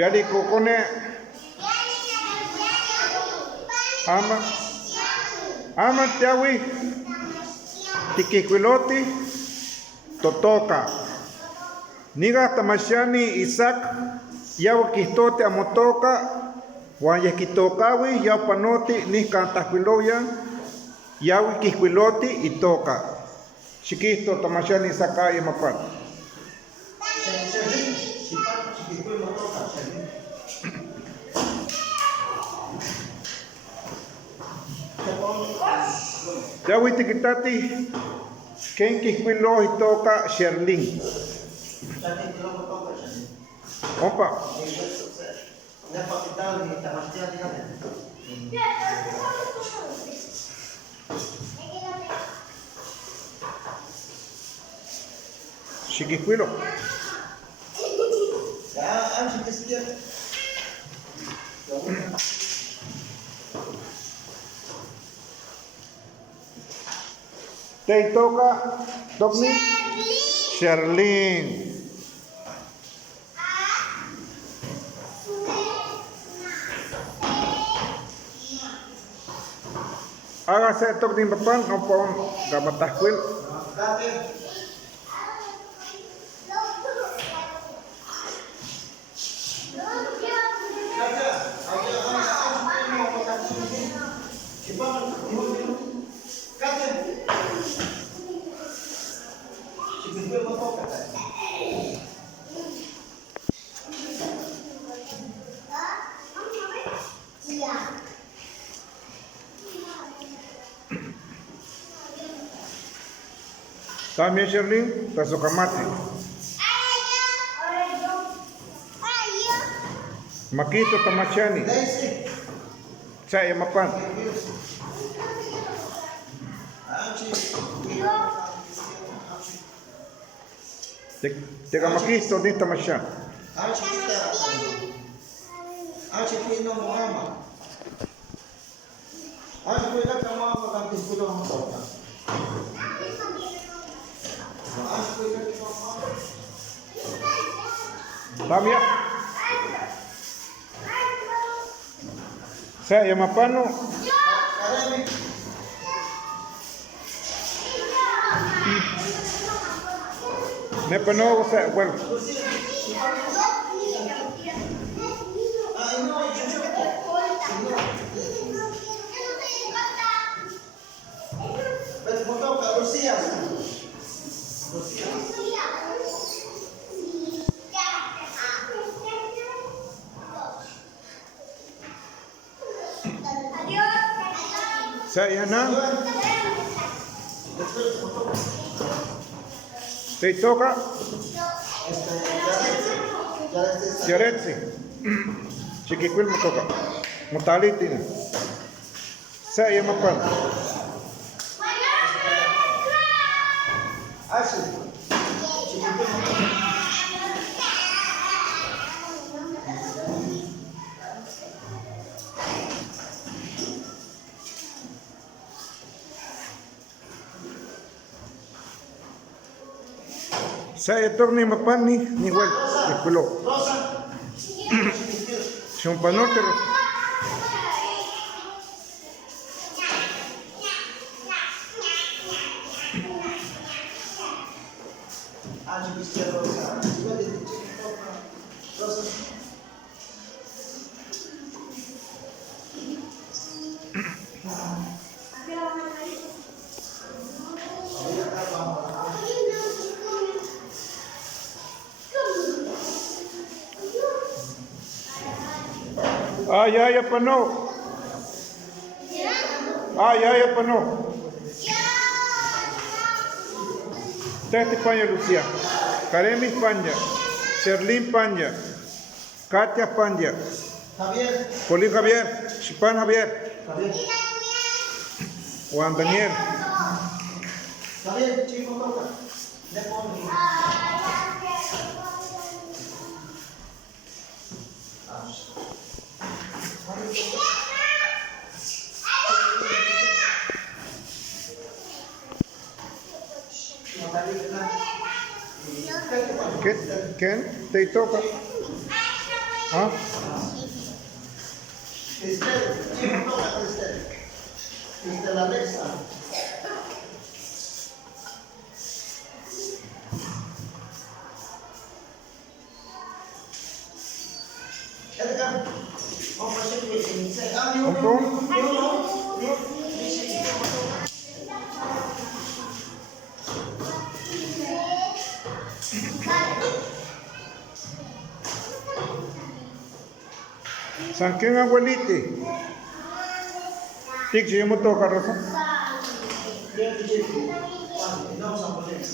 Piali kokone ama tiawi tikikwiloti totoka niga tamashani Isaac yawa kistote amotoka wanya kitokawi yaw panoti ni kantakwilowyan yawi kikwiloti itoka chiquisto tamashani Isaac ay mapan yawi tikitati ken kikwilo itoka Sherlyn opa Chiquiquilo. Te toca Tocni Sherlyn. Hágase Tocni papan no pon gamatakwil. También Sherlyn, tazokamati. Makito tamachani. Saya mapan. Tega makisto ni tamashan. Tamia. Saya mapano. Me pano saya well. Saya na. Te toca. Yaretsi. Chiquiquil me toca. Motalitin. Saya mapan. Saya torni mapan ni igual escuelo. Son panote. Ay, pano. Ay, pano. Tati Panya Lucia. Karemi Panya. Sherlyn Panya. Katia Panya. Javier. Polín Javier. Chipan Javier. Juan Daniel. Javier, chico, toca. Le pongo. ¿Quién? ¿Te toca? ¿Ah? Cristel, ¿quién toca Cristel? Cristel Alexa. Edgar, vamos a hacer que se haga yo. ¿San quién abuelite? Tixi, yo me toca, Rosa. Vamos a poner.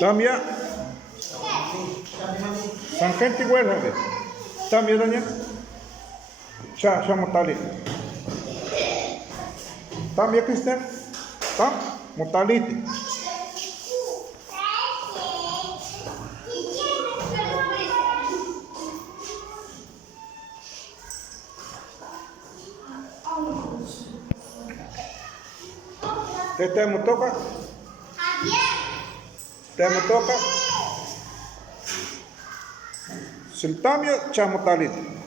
También. San gente igual, también, Daniel. Ya motali. También, Cristian. Motalite. ¿Te me toca? ¿Te me toca? Siltamio, chamo talito.